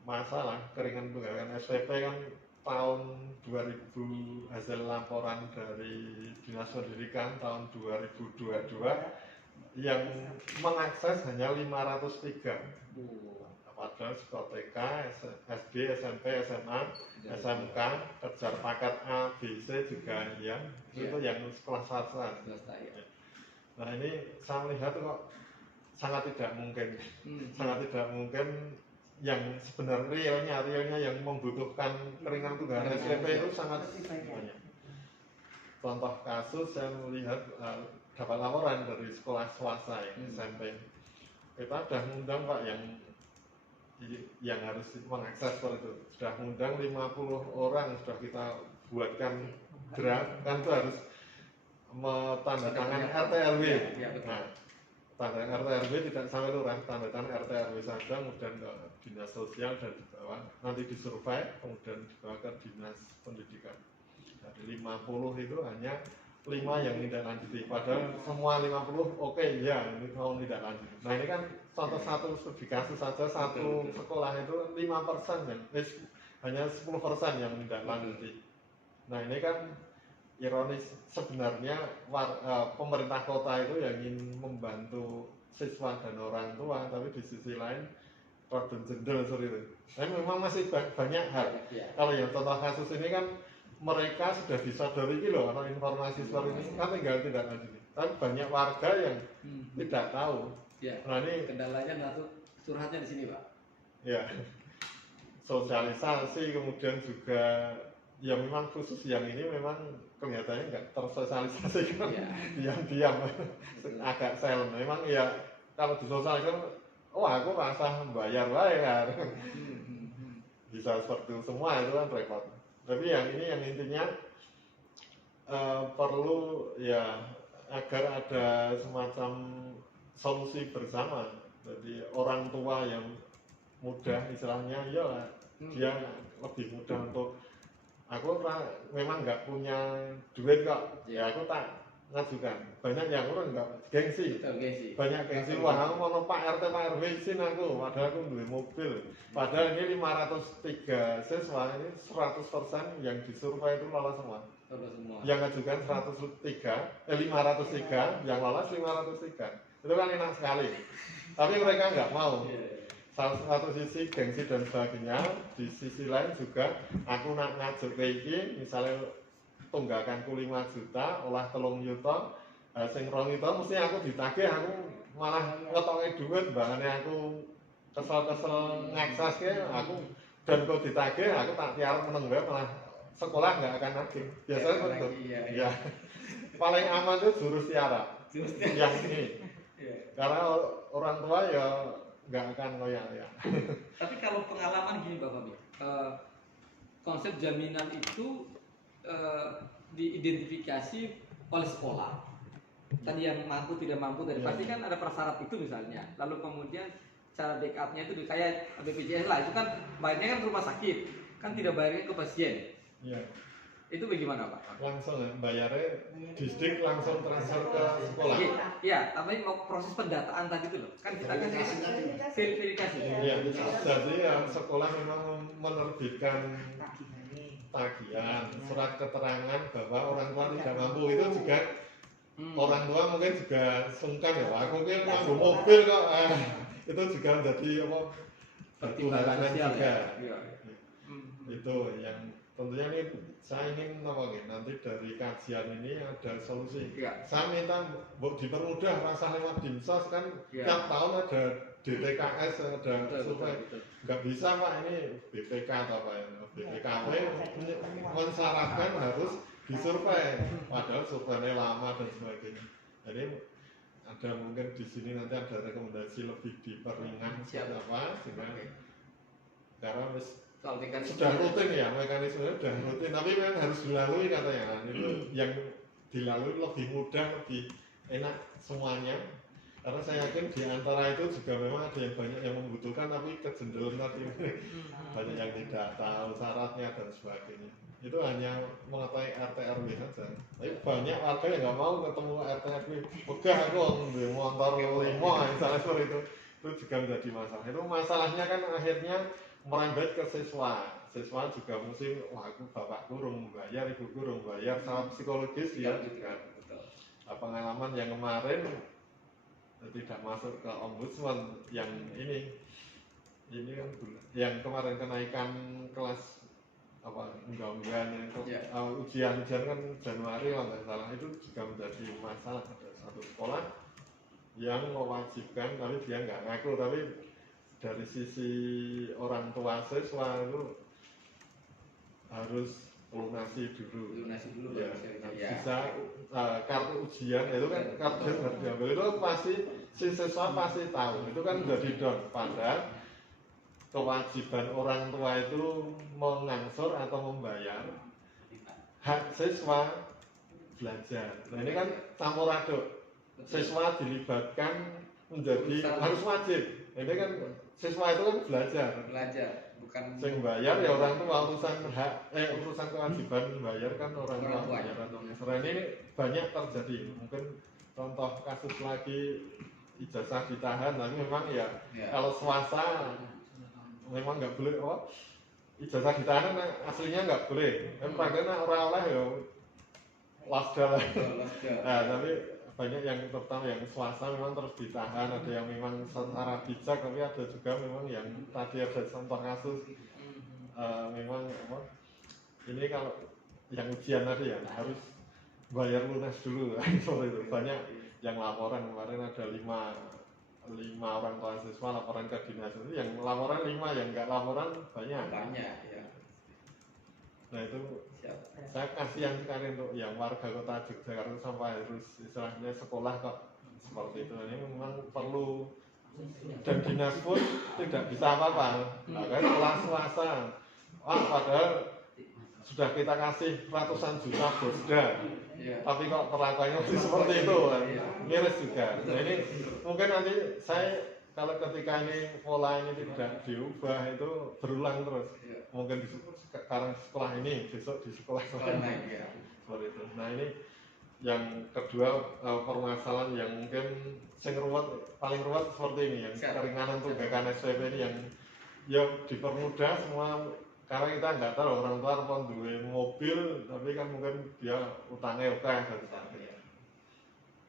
masalah keringanan tunggakan SPP kan tahun 2000 hasil laporan dari Dinas Pendidikan tahun 2022 yang mengakses hanya 503, padahal sekolah TK, SD, SMP, SMA, SMK, kejar paket A, B, C juga ya, itu yang sekolah swasta. Swasta, ya. Nah ini saya melihat kok sangat tidak mungkin, sangat tidak mungkin yang sebenarnya realnya yang membutuhkan keringan tunggal SMP itu sangat banyak. Contoh kasus saya melihat dapat laporan dari sekolah swasta yang SMP. Kita sudah mengundang Pak yang harus mengakses itu. Sudah mengundang 50 orang, sudah kita buatkan draft, kan itu harus tanda tangan RT RW. Nah, tanda RT RW tidak sampai lurah, tanda tangan RT RW saja, kemudian ke dinas sosial dan dibawa nanti disurvei, kemudian dibawa ke dinas pendidikan. Dari 50 itu hanya 5 yang tidak lanjuti, padahal semua 50 oke, ya ini mau tidak lanjut. Nah ini kan contoh satu studi kasus saja, satu sekolah itu 5% yang hanya 10% yang tidak lanjuti. Nah ini kan ironis, sebenarnya pemerintah kota itu yang ingin membantu siswa dan orang tua, tapi di sisi lain rodon jendel seperti itu. Tapi memang masih banyak hal. Kalau yang contoh kasus ini kan mereka sudah disadari gitu loh, kalau informasi seperti ini kan tinggal tidak lanjut. Tapi banyak warga yang tidak tahu. Ya. Nah ini Kendalanya satu curhatnya di sini Pak. Ya, sosialisasi, kemudian juga ya memang khusus yang ini memang kelihatannya nggak tersosialisasi kan, diam-diam, agak silent. Memang ya kalau disosialisasikan, oh aku rasa bayar, bisa seperti itu semua, itu kan repot. Tapi yang ini yang intinya perlu ya agar ada semacam solusi bersama. Jadi orang tua yang muda istilahnya ya dia lebih mudah untuk aku memang nggak punya duit kok, ya aku tak ngajukan. Banyak yang orang nggak gengsi, banyak gengsi. Wah aku mau Pak RT Pak RW izin aku, padahal aku beli mobil. Padahal ini 503 siswa, ini 100% yang disurvei itu lolos semua. Yang ngajukan 503, yang lolos 503. Itu kan enak sekali. Tapi mereka nggak mau. Satu sisi gengsi dan sebagainya, di sisi lain juga aku nak ngajuk iki, misalnya tunggakanku 5 juta, olah 3 juta, sing 2 juta mesti aku ditagih, aku malah ngetoke duit, bahane aku kesel-kesel ngakses ke, aku dan kok ditagih, aku tak tiar meneng wae malah sekolah nggak akan nagih. Biasanya begitu. Ya. Paling aman itu jurus tiara. Yang ini. Karena orang tua ya nggak akan loyal ya. Tapi kalau pengalaman gini Bapak Bi, konsep jaminan itu diidentifikasi oleh sekolah. Tadi yang mampu tidak mampu tadi pasti kan ada prasyarat itu misalnya. Lalu kemudian cara backupnya itu kayak BPJS lah, itu kan bayarnya kan rumah sakit, kan tidak bayarnya ke pasien. Iya. Itu bagaimana Pak? Langsung ya, bayarnya distrik langsung transfer ke sekolah. Iya, tapi mau proses pendataan tadi itu loh, kan kita kan verifikasi. Iya, jadi ya, sekolah memang menerbitkan tagihan, surat keterangan bahwa orang tua tidak mampu. Itu juga orang tua mungkin juga sungkan ya, aku mungkin mampu mobil kok. Itu juga menjadi pertimbangan juga. Itu yang tentunya ini saya ingin nanti dari kajian ini ada solusi. Saya minta dipermudah rasa lewat dinsos kan tiap tahun ada DTKS, ada survei. Nggak bisa Pak, ini BPK atau apa ya, BPKP mensyaratkan harus disurvei, padahal surveinya lama dan sebagainya. Jadi ada mungkin di sini nanti ada rekomendasi lebih diperingan seperti apa, karena sudah rutin ya, mekanismenya sudah rutin, tapi memang harus dilalui katanya. Itu yang dilalui lebih mudah, lebih enak semuanya. Karena saya yakin di antara itu juga memang ada yang banyak yang membutuhkan, tapi kejendelan tadi banyak yang tidak tahu syaratnya dan sebagainya. Itu hanya mengetahui RT RW saja. Tapi banyak warga yang nggak mau ketemu RT RW. Pegah aku motor 5 misalnya seperti itu. Itu juga menjadi masalah. Itu masalahnya kan akhirnya merembet ke siswa. Siswa juga mesti, wah aku bapak kurung bayar, ibu kurung bayar, sama psikologis dia juga. Pengalaman yang kemarin tidak masuk ke ombudsman yang ini ini kan yang kemarin kenaikan kelas apa undang-undang ujian-ujian kan Januari kalau nggak salah, itu juga menjadi masalah. Ada satu sekolah yang mewajibkan tapi dia nggak ngaku, tapi dari sisi orang tua siswa itu harus lunasi dulu ya, bisa kartu ujian itu kan kartu ujian diambil itu pasti si siswa pasti tahu, itu kan jadi down. Padahal kewajiban orang tua itu mengangsur atau membayar hak siswa belajar. Nah ini kan campur aduk, siswa dilibatkan menjadi harus wajib. Ini kan siswa itu kan belajar, bukan yang bayar ya orang tua. Urusan kewajiban bayar kan orang tua bayar atau enggak. Ini banyak terjadi. Mungkin contoh kasus lagi ijazah ditahan, tapi memang ya kalau swasta memang nggak boleh. Ijazah ditahan aslinya nggak boleh. Padahal orang oleh ya lasda. Nah, tapi banyak yang terutama yang swasta memang terus ditahan, ada yang memang secara bijak, tapi ada juga memang yang tadi ada contoh kasus memang ini kalau yang ujian tadi ya harus bayar lunas dulu. Seperti itu. Banyak yang laporan kemarin ada 5 orang tua siswa laporan ke dinas, itu yang laporan 5, yang nggak laporan banyak ya. Nah itu saya kasihan sekali untuk yang warga kota Yogyakarta sampai harus istilahnya sekolah kok seperti itu. Ini memang perlu, dan dinas pun tidak bisa apa-apa. Nah, kan sekolah swasta, padahal sudah kita kasih ratusan juta bosda, tapi kok perlakuannya seperti itu, miris juga. Nah ini mungkin nanti saya kalau ketika ini pola ini tidak diubah itu berulang terus. Mungkin sekarang di sekolah ini, besok di sekolah lain, seperti itu. Nah ini yang kedua, permasalahan yang mungkin paling ruwet seperti ini, yang keringanan tunggakan SPP ini yang ya dipermudah semua, karena kita nggak tahu orang tua pun duwe mobil, tapi kan mungkin dia utangnya oke dan sebagainya.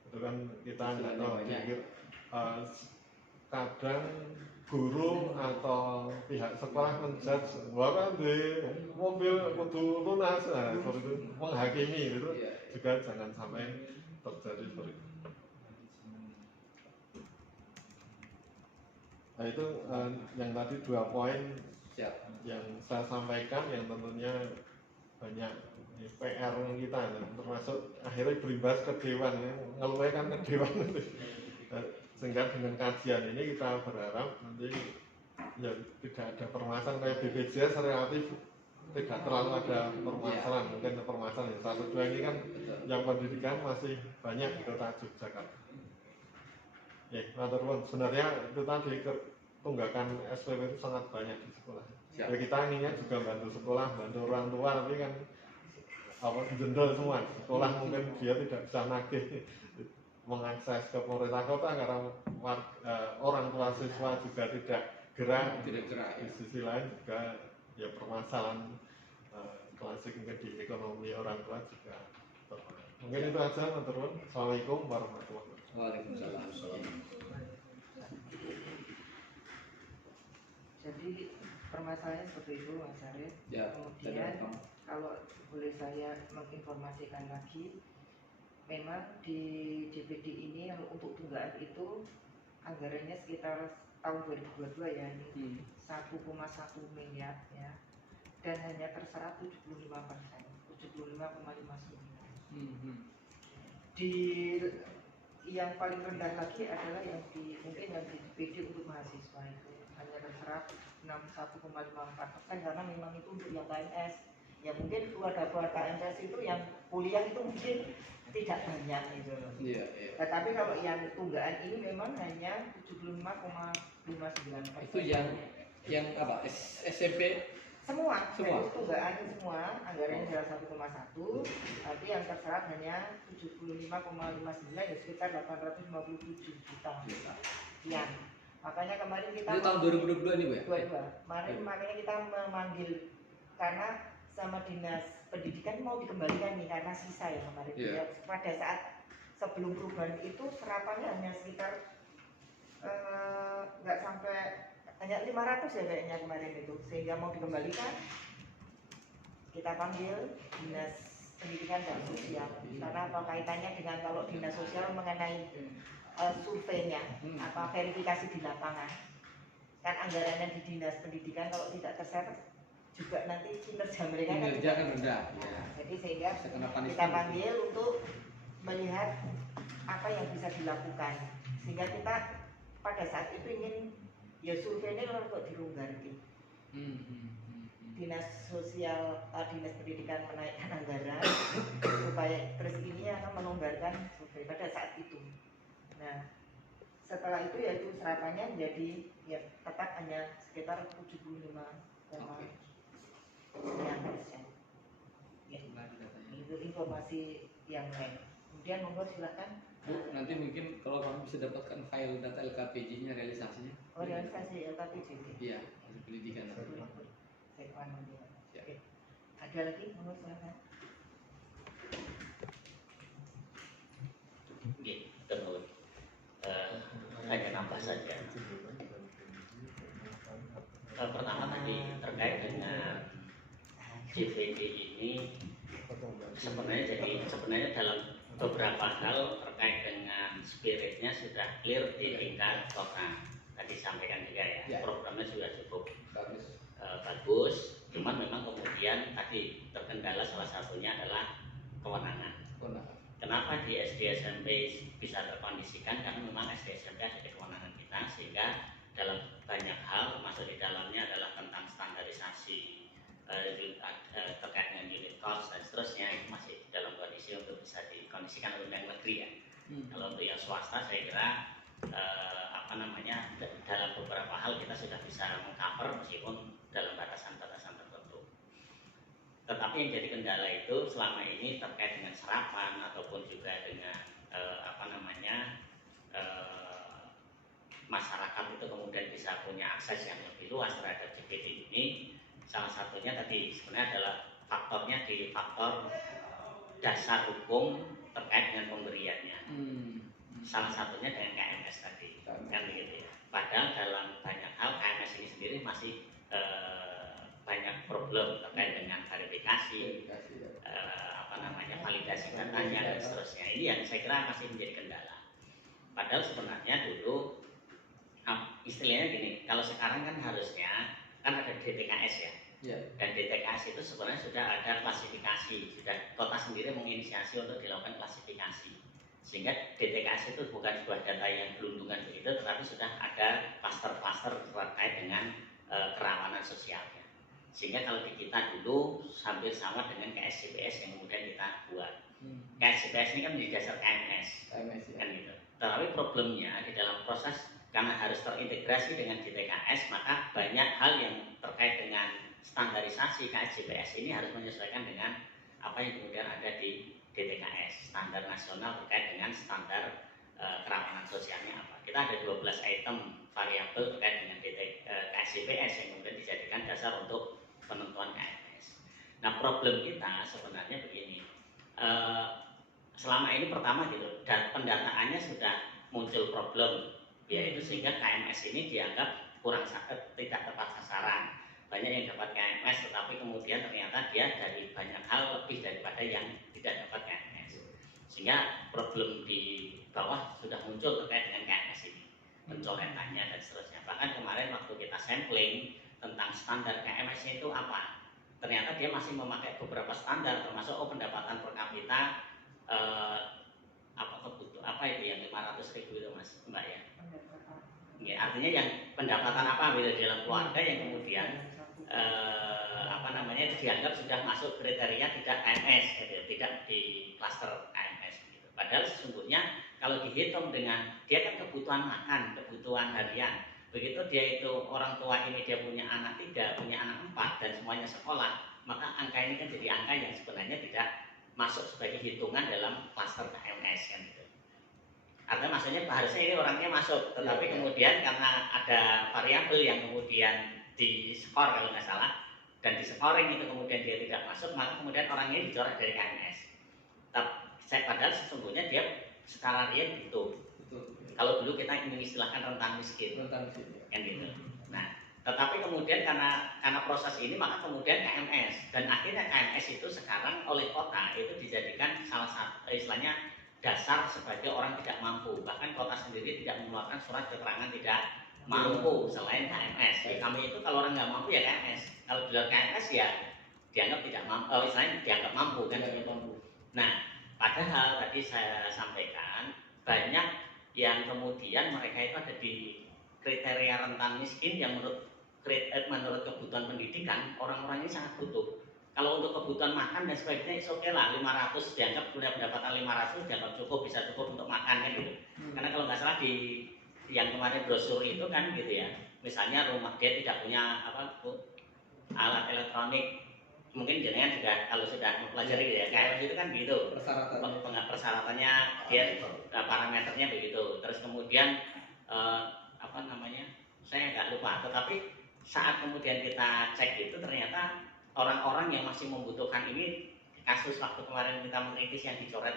Itu kan kita nggak tahu. Kadang guru atau pihak sekolah menjudge bahwa kan di mobil kudu lunas, seperti itu menghakimi, itu juga jangan sampai terjadi seperti itu. Nah itu yang tadi 2 poin yang saya sampaikan, yang tentunya banyak PR kita, termasuk akhirnya berimbas ke Dewan, ngeluhkan ke Dewan. Sehingga dengan kajian ini kita berharap nanti ya tidak ada permasalahan kayak BPJS, relatif tidak terlalu ada permasalahan. Mungkin permasalahan yang 1-2 ini kan yang pendidikan masih banyak di kota Yogyakarta. Ya, sebenarnya itu tadi tunggakan SPP itu sangat banyak di sekolah. Ya kita inginnya juga bantu sekolah, bantu orang tua, tapi kan jendol semua. Sekolah mungkin dia tidak bisa nagih mengakses ke pemerintah kota karena orang tua siswa juga tidak gerak. Di sisi lain juga ya permasalahan klasik mungkin di ekonomi orang tua juga berpengaruh. Mungkin itu aja, teman-teman. Assalamualaikum warahmatullahi wabarakatuh. Waalaikumsalam. Jadi permasalahannya seperti itu, Mas Arif. Kemudian kalau boleh saya menginformasikan lagi, memang di DPD ini untuk tunggaan itu anggarannya sekitar tahun 2022 ya, ini 1,1 miliar ya, dan hanya terserap 75%, 75,59. Di yang paling rendah lagi adalah yang mungkin yang di DPD untuk mahasiswa itu hanya terserap 61,54%, karena memang itu untuk yang PNS. Ya mungkin keluarga-keluarga PNS itu yang kuliah itu mungkin tidak banyak gitu. Tetapi kalau yang tunggaan ini memang hanya 75,59%. Itu yang apa? SMP semua. Tunggaan semua anggarannya adalah 1,1, tapi yang terserap hanya 75,59, ya sekitar 857 juta. Sekian. Makanya kemarin kita itu tahun 2022 ini, Bu ya? 22. Makanya kita memanggil karena sama dinas pendidikan mau dikembalikan nih karena sisa ya kemarin. Ya, pada saat sebelum perubahan itu serapannya hanya sekitar nggak sampai hanya 500 ya kayaknya kemarin itu, sehingga mau dikembalikan kita panggil dinas pendidikan dan sosial, karena apa kaitannya dengan kalau dinas sosial mengenai surveinya, apa verifikasi di lapangan, kan anggarannya di dinas pendidikan kalau tidak terserap juga nanti kinerja mereka kan Kinerja kan rendah. Nah, jadi sehingga Bisa kena kita punishment. panggil untuk melihat apa yang bisa dilakukan, sehingga kita pada saat itu ingin ya surveinya kalau untuk dilonggarkan. Dinas sosial, dinas pendidikan menaikkan anggaran supaya terus ini akan melonggarkan survei pada saat itu. Nah, setelah itu yaitu serapannya menjadi ya tepat hanya sekitar 75,9%. Ya, itu informasi yang lain. Kemudian monggo silakan. Bu, nanti mungkin kalau kamu bisa dapatkan file data LKPJ-nya realisasinya. Oh, realisasi LKPJ. Iya, hasil pendidikan. Oke. Ada lagi? Monggo silakan. Oke, terus hanya nambah saja. Pertama tadi terkait dengan JPD ini sebenarnya dalam beberapa hal terkait dengan spiritnya sudah clear di tingkat kota. Tadi sampaikan juga ya, programnya sudah cukup bagus. Cuman memang kemudian tadi terkendala salah satunya adalah kewenangan. Kenapa di SD SMP bisa terkondisikan? Karena memang SD SMP ada kewenangan kita, sehingga dalam banyak hal termasuk di dalamnya adalah tentang standarisasi terkait dengan unit cost dan seterusnya, itu masih dalam kondisi untuk bisa dikondisikan oleh yang negeri ya. Kalau untuk yang swasta saya kira dalam beberapa hal kita sudah bisa mengcover meskipun dalam batasan-batasan tertentu. Tetapi yang jadi kendala itu selama ini terkait dengan serapan ataupun juga dengan masyarakat itu kemudian bisa punya akses yang lebih luas terhadap JPD ini. Salah satunya tadi sebenarnya adalah faktornya di faktor dasar hukum terkait dengan pemberiannya. Salah satunya dengan KMS tadi, kan begitu ya. Padahal dalam banyak hal KMS ini sendiri masih banyak problem terkait dengan verifikasi, validasi datanya dan seterusnya. Ini yang saya kira masih menjadi kendala. Padahal sebenarnya dulu istilahnya gini, kalau sekarang kan harusnya kan ada DTKS ya. Dan DTKS itu sebenarnya sudah ada klasifikasi, sudah kota sendiri menginisiasi untuk dilakukan klasifikasi. Sehingga DTKS itu bukan sebuah data yang gelundungan begitu, tetapi sudah ada klaster-klaster terkait dengan kerawanan sosialnya. Sehingga kalau di kita dulu hampir sama dengan KSJPS yang kemudian kita buat. KSJPS ini kan menjadi dasar KMS kan gitu. Tetapi problemnya di dalam proses karena harus terintegrasi dengan DTKS, maka banyak hal yang terkait dengan standarisasi KSJPS ini harus menyesuaikan dengan apa yang kemudian ada di DTKS, standar nasional terkait dengan standar kerawanan sosialnya apa. Kita ada 12 item variabel terkait dengan KSJPS yang kemudian dijadikan dasar untuk penentuan KMS. Nah, problem kita sebenarnya begini, selama ini pertama gitu, dan pendataannya sudah muncul problem, yaitu sehingga KMS ini dianggap tidak tepat sasaran. Banyak yang dapat KMS, tetapi kemudian ternyata dia dari banyak hal lebih daripada yang tidak dapat KMS. Sehingga problem di bawah sudah muncul terkait dengan KMS ini, pencoretannya dan seterusnya. Bahkan kemarin waktu kita sampling tentang standar KMS itu apa, ternyata dia masih memakai beberapa standar, termasuk pendapatan per kapita apa itu yang 500.000 itu mas mbak ya. Ya, artinya yang pendapatan apa bila dalam keluarga yang kemudian dianggap sudah masuk kriteria tidak KMS, gitu, tidak di klaster KMS. Gitu. Padahal sesungguhnya kalau dihitung dengan dia kan kebutuhan makan, kebutuhan harian. Begitu dia itu orang tua ini dia punya anak 3, punya anak 4 dan semuanya sekolah, maka angka ini kan jadi angka yang sebenarnya tidak masuk sebagai hitungan dalam klaster KMS kan gitu. Artinya maksudnya harusnya ini orangnya masuk, tetapi kemudian karena ada variabel yang kemudian di skor kalau nggak salah, dan di scoring itu kemudian dia tidak masuk, maka kemudian orang ini dicoret dari KMS. Padahal sesungguhnya dia secara real butuh. Kalau dulu kita mengistilahkan rentan miskin, kan gitu. Nah, Tetapi kemudian karena proses ini maka kemudian KMS, dan akhirnya KMS itu sekarang oleh kota itu dijadikan salah satu istilahnya dasar sebagai orang tidak mampu. Bahkan kota sendiri tidak mengeluarkan surat keterangan tidak mampu selain KMS. Ya, kami itu kalau orang nggak mampu ya KMS. Kalau di luar KMS ya dianggap tidak mampu, istilahnya dianggap mampu kan. Nah, padahal tadi saya sampaikan banyak yang kemudian mereka itu ada di kriteria rentan miskin yang menurut kebutuhan pendidikan orang-orang ini sangat butuh. Kalau untuk kebutuhan makan dan sebagainya oke lah, 500 dianggap punya pendapatan 500 dianggap cukup, bisa cukup untuk makan kan gitu. Karena kalau nggak salah di yang kemarin brosur itu kan gitu ya, misalnya rumah dia tidak punya alat elektronik, mungkin jenengan juga kalau sudah mempelajari ya kayak itu kan gitu persyaratannya dia parameternya begitu. Terus kemudian saya nggak lupa, tetapi saat kemudian kita cek itu ternyata orang-orang yang masih membutuhkan ini, kasus waktu kemarin kita mengkritis yang dicoret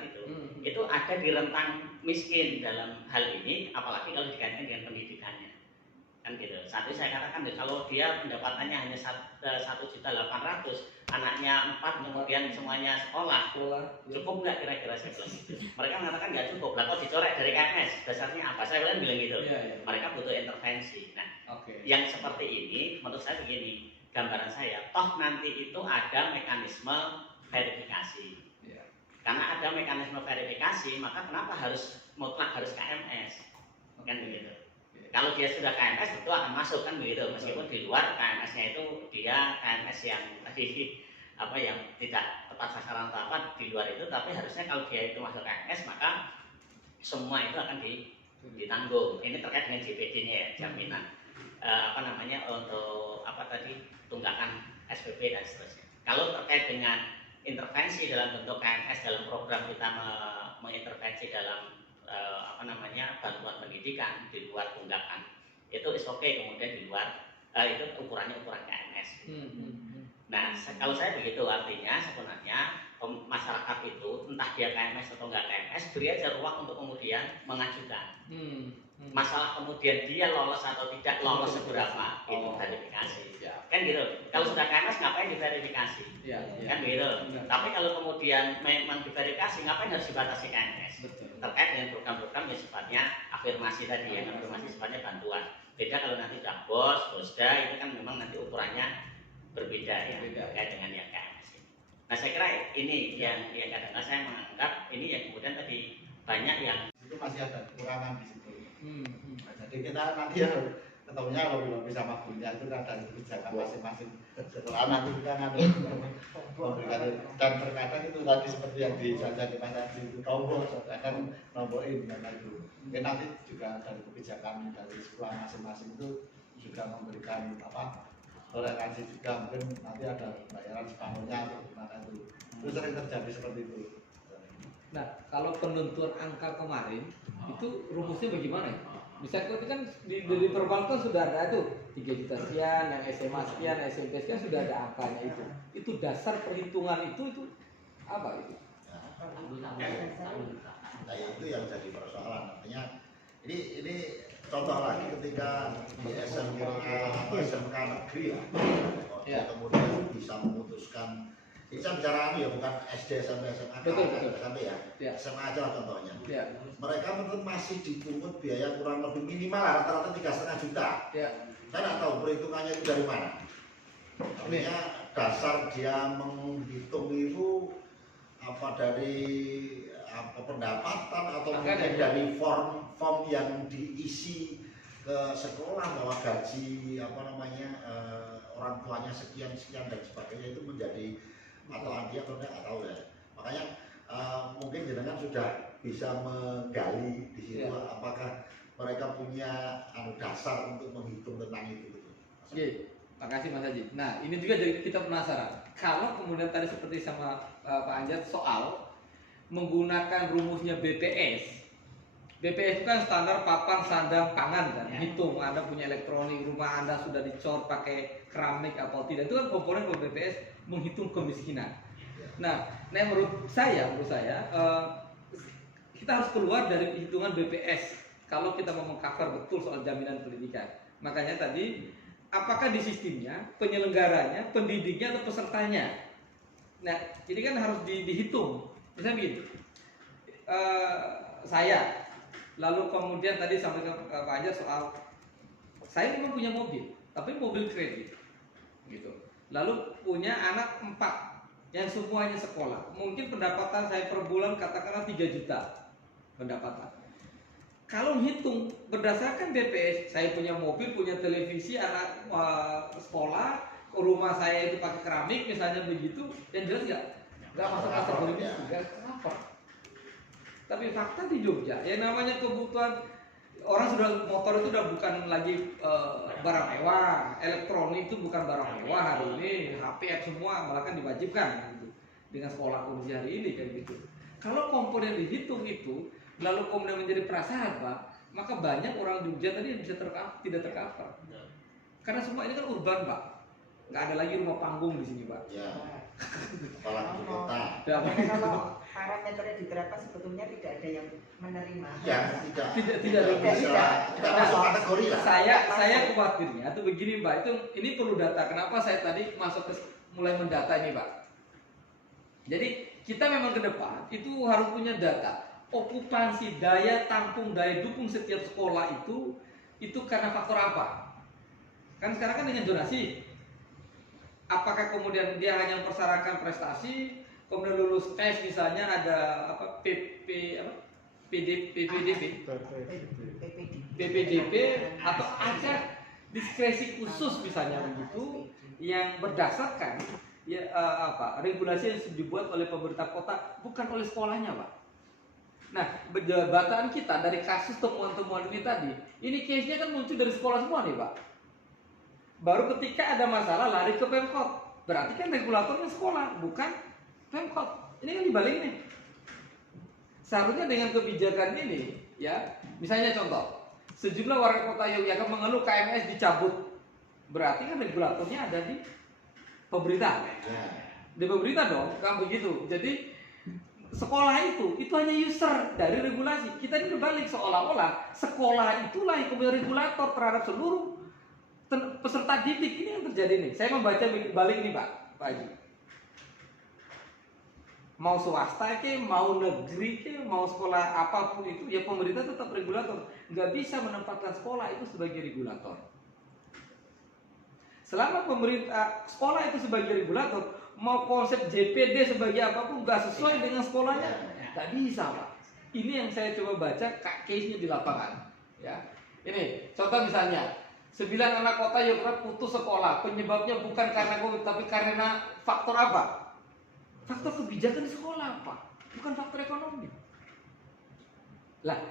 itu ada di rentang miskin dalam hal ini, apalagi kalau dikaitkan dengan pendidikannya kan gitu. Saat itu saya katakan kalau dia pendapatannya hanya 1.800.000, anaknya 4, kemudian semuanya sekolah, cukup nggak kira-kira saya bilang gitu. Mereka mengatakan nggak cukup, lah kok dicoret dari KMS, dasarnya apa? Saya bilang gitu. Mereka butuh intervensi. Nah, yang seperti ini menurut saya begini, gambaran saya, toh nanti itu ada mekanisme verifikasi. Karena ada mekanisme verifikasi, maka kenapa mutlak harus KMS? Kan begitu. Kalau dia sudah KMS tentu akan masuk kan begitu, meskipun di luar KMS-nya itu dia KMS yang tadi yang tidak tepat sasaran atau apa di luar itu, tapi harusnya kalau dia itu masuk KMS maka semua itu akan ditanggung. Ini terkait dengan JPD-nya ya, jaminan untuk tunggakan SPP dan seterusnya. Kalau terkait dengan intervensi dalam bentuk KMS dalam program kita mengintervensi dalam bantuan pendidikan di luar tunggakan itu kemudian di luar itu ukuran KMS. Nah, kalau saya begitu artinya sebenarnya masyarakat itu entah dia KMS atau enggak KMS beri aja ruang untuk kemudian mengajukan. Masalah kemudian dia lolos atau tidak lolos seberapa itu verifikasi. Kan gitu. Kalau sudah KMS ngapain diverifikasi? Kan gitu. Tapi kalau kemudian memang diverifikasi ngapain harus dibatasi KMS? Terkait dengan program-program yang sifatnya afirmasi tadi, yang afirmasi sifatnya bantuan. Beda kalau nanti sudah bosda itu kan memang nanti ukurannya berbeda ya terkait dengan yang KMS. Nah, saya kira ini yang kadang-kadang saya menganggap ini yang kemudian tadi banyak yang itu masih ada kekurangan di situ. Nah, jadi kita nanti ketemunya lebih sama gurunya itu kan dari kebijakan masing-masing sekolah nanti kita memberikan, dan terkadang itu tadi seperti yang dijajan di Mas Adi itu tombol, kadang nombokin karena itu. Mungkin nanti juga dari kebijakan dari sekolah masing-masing itu juga memberikan toleransi juga, mungkin nanti ada bayaran separuhnya atau gimana itu. Itu sering terjadi seperti itu. Nah, kalau penentuan angka kemarin itu rumusnya bagaimana? Misalnya itu kan di perbankan sudah ada tuh 3 juta sekian, yang SMA sekian, SMP sekian sudah ada angkanya itu. Itu dasar perhitungan itu apa itu? Nah, itu yang jadi persoalan. Artinya ini contoh lagi ketika di SMK atau SMK negeri kemudian bisa memutuskan. Ini saya bicara ya bukan SD sampai SMA sampai ya. SMA aja lah contohnya. Mereka menurut masih dipungut biaya kurang lebih minimal rata-rata 3,5 juta. Saya nggak tahu perhitungannya itu dari mana. Artinya dasar dia menghitung itu dari pendapatan atau mungkin dari form yang diisi ke sekolah bahwa gaji orang tuanya sekian dan sebagainya itu menjadi patokan dia atau nggak tahu ya. Makanya mungkin jenengan sudah bisa menggali di situ apakah mereka punya dasar untuk menghitung tentang itu. Makasih Mas Haji. Nah, ini juga jadi kita penasaran. Kalau kemudian tadi seperti sama Pak Anjat soal menggunakan rumusnya BPS. BPS itu kan standar papan sandang pangan kan. Hitung Anda punya elektronik, rumah Anda sudah dicor pakai keramik atau tidak. Itu kan komponen BPS menghitung kemiskinan. Nah, menurut saya kita harus keluar dari hitungan BPS kalau kita mau meng-cover betul soal jaminan pendidikan. Makanya tadi apakah di sistemnya, penyelenggaranya, pendidiknya atau pesertanya. Nah, ini kan harus dihitung. Misalnya begini, saya, lalu kemudian tadi sampaikan Pak Ajar soal saya memang punya mobil, tapi mobil kredit, gitu. Lalu punya anak 4 yang semuanya sekolah. Mungkin pendapatan saya per bulan katakanlah 3 juta pendapatan. Kalau hitung berdasarkan BPS, saya punya mobil, punya televisi, anak sekolah, rumah saya itu pakai keramik misalnya begitu, yang jelas nggak masuk kategori miskin, nggak cover. Tapi fakta di Jogja, yang namanya kebutuhan orang sudah motor itu udah bukan lagi barang mewah, elektronik itu bukan barang mewah hari ini, HP semua malah kan diwajibkan gitu. Dengan sekolah kondisi hari ini kayak gitu. Kalau komponen dihitung itu, lalu kemudian menjadi prasyarat, Pak, maka banyak orang Jogja tadi yang bisa tidak tercover. Karena semua ini kan urban, Pak. Nggak ada lagi rumah panggung di sini, Pak. Ya. Apalagi di kota. Makanya kalau parameternya diterapkan sebetulnya tidak ada yang menerima. Ya, Tidak ada tidak masuk kategori lah. Saya khawatirnya itu begini, Pak. Ini perlu data. Kenapa saya tadi masuk ke mulai mendata ini, Pak? Jadi kita memang ke depan itu harus punya data. Okupansi, daya tampung, daya dukung setiap sekolah itu karena faktor apa? Kan sekarang kan dengan zonasi. Apakah kemudian dia hanya mempersyaratkan prestasi, kemudian lulus tes misalnya ada apa PPDP atau ada diskresi khusus misalnya begitu yang berdasarkan regulasi yang dibuat oleh pemerintah kota bukan oleh sekolahnya, Pak. Nah, jabatan kita dari kasus temuan-temuan ini tadi, ini case-nya kan muncul dari sekolah semua nih, Pak. Baru ketika ada masalah lari ke Pemkot. Berarti kan regulatornya sekolah, bukan Pemkot. Ini kan dibalik nih. Seharusnya dengan kebijakan ini, ya, misalnya contoh, sejumlah warga kota Yogyakarta mengeluh KMS dicabut. Berarti kan regulatornya ada di pemerintah. Di pemerintah dong, kan begitu. Jadi sekolah itu hanya user dari regulasi. Kita ini berbalik seolah-olah sekolah itulah yang kemudian regulator terhadap seluruh peserta didik. Ini yang terjadi nih. Saya membaca balik nih, Pak Haji. Mau swasta ke, mau negeri ke, mau sekolah apapun itu, ya pemerintah tetap regulator. Nggak bisa menempatkan sekolah itu sebagai regulator. Selama pemerintah sekolah itu sebagai regulator, mau konsep JPD sebagai apapun nggak sesuai dengan sekolahnya, nggak bisa, Pak. Ini yang saya coba baca case-nya di lapangan. Ya, ini contoh misalnya. 9 anak kota Yogyakarta putus sekolah. Penyebabnya bukan karena COVID, tapi karena faktor apa? Faktor kebijakan di sekolah, Pak. Bukan faktor ekonomi. Lah,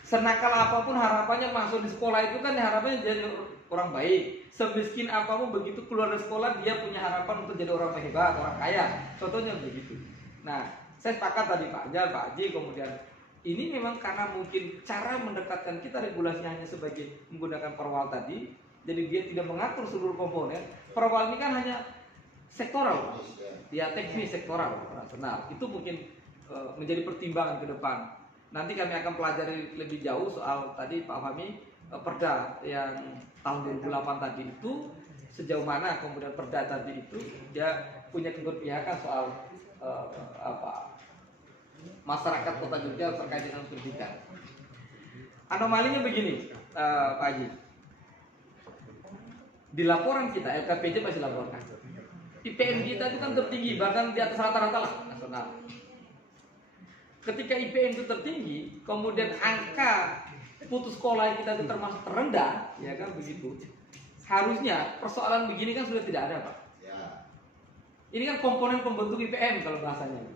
senakal apapun harapannya masuk di sekolah itu kan harapannya jadi orang baik. Semiskin apapun begitu keluar dari sekolah dia punya harapan untuk jadi orang hebat, orang kaya. Contohnya begitu. Nah, saya sepakat tadi Pak Ajal, Pak Haji, kemudian ini memang karena mungkin cara mendekatkan kita regulasinya hanya sebagai menggunakan perwal tadi, jadi dia tidak mengatur seluruh komponen. Perwal ini kan hanya sektoral, ya teknis sektoral, operasional. Itu mungkin menjadi pertimbangan ke depan. Nanti kami akan pelajari lebih jauh soal tadi Pak Fahmi perda yang tahun 2008 tadi itu sejauh mana kemudian perda tadi itu dia punya keberpihakan soal masyarakat Kota Jogja terkait dengan pendidikan. Anomalinya begini, Pak Haji. Di laporan kita, LKPJ masih laporkan. IPM kita itu kan tertinggi, bahkan di atas rata-rata lah nasional. Ketika IPM itu tertinggi, kemudian angka putus sekolah kita itu termasuk terendah, ya kan begitu. Harusnya persoalan begini kan sudah tidak ada, Pak. Ini kan komponen pembentuk IPM kalau bahasanya.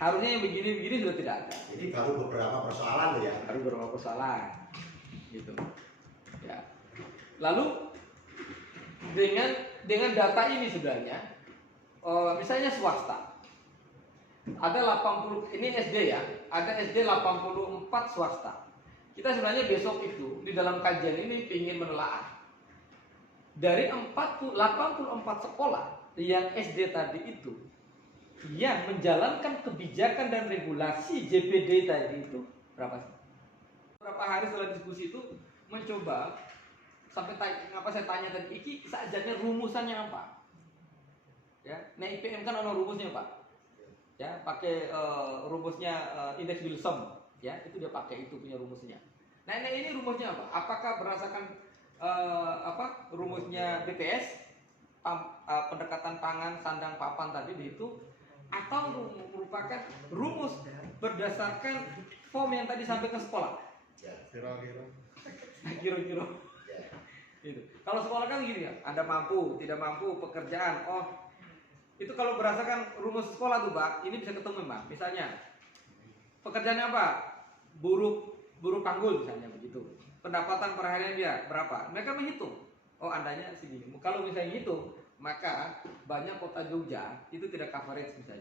Harusnya yang begini-begini sudah tidak ada. Ini baru beberapa persoalan ya. Baru beberapa persoalan, gitu. Ya. Lalu dengan data ini sebenarnya, misalnya swasta, ada 80, ini SD ya, ada SD 84 swasta. Kita sebenarnya besok itu di dalam kajian ini ingin menelaah dari 84 sekolah yang SD tadi itu yang menjalankan kebijakan dan regulasi JPD tadi itu berapa sih? Beberapa hari setelah diskusi itu mencoba ngapa saya tanya tadi, iki sajane rumusannya apa? Ya, nah IPM kan ada rumusnya Pak. Ya, pakai rumusnya indeks Wilson, ya, itu dia pakai itu punya rumusnya. Nah, ini rumusnya apa? Apakah berdasarkan rumusnya BTS, pendekatan tangan, sandang, papan tadi itu, atau merupakan rumus berdasarkan form yang tadi sampai ke sekolah? Ya, Kira-kira. Kira-kira. ya. Gitu. Kalau sekolah kan gini ya, ada mampu, tidak mampu, pekerjaan. Oh, itu kalau berdasarkan rumus sekolah tuh Pak, ini bisa ketemu Pak. Misalnya, pekerjaannya apa? Buruh panggul misalnya begitu. Pendapatan per harian dia berapa? Mereka menghitung. Oh, andanya segini. Kalau misalnya hitung, maka banyak kota Jogja itu tidak coverage misalnya.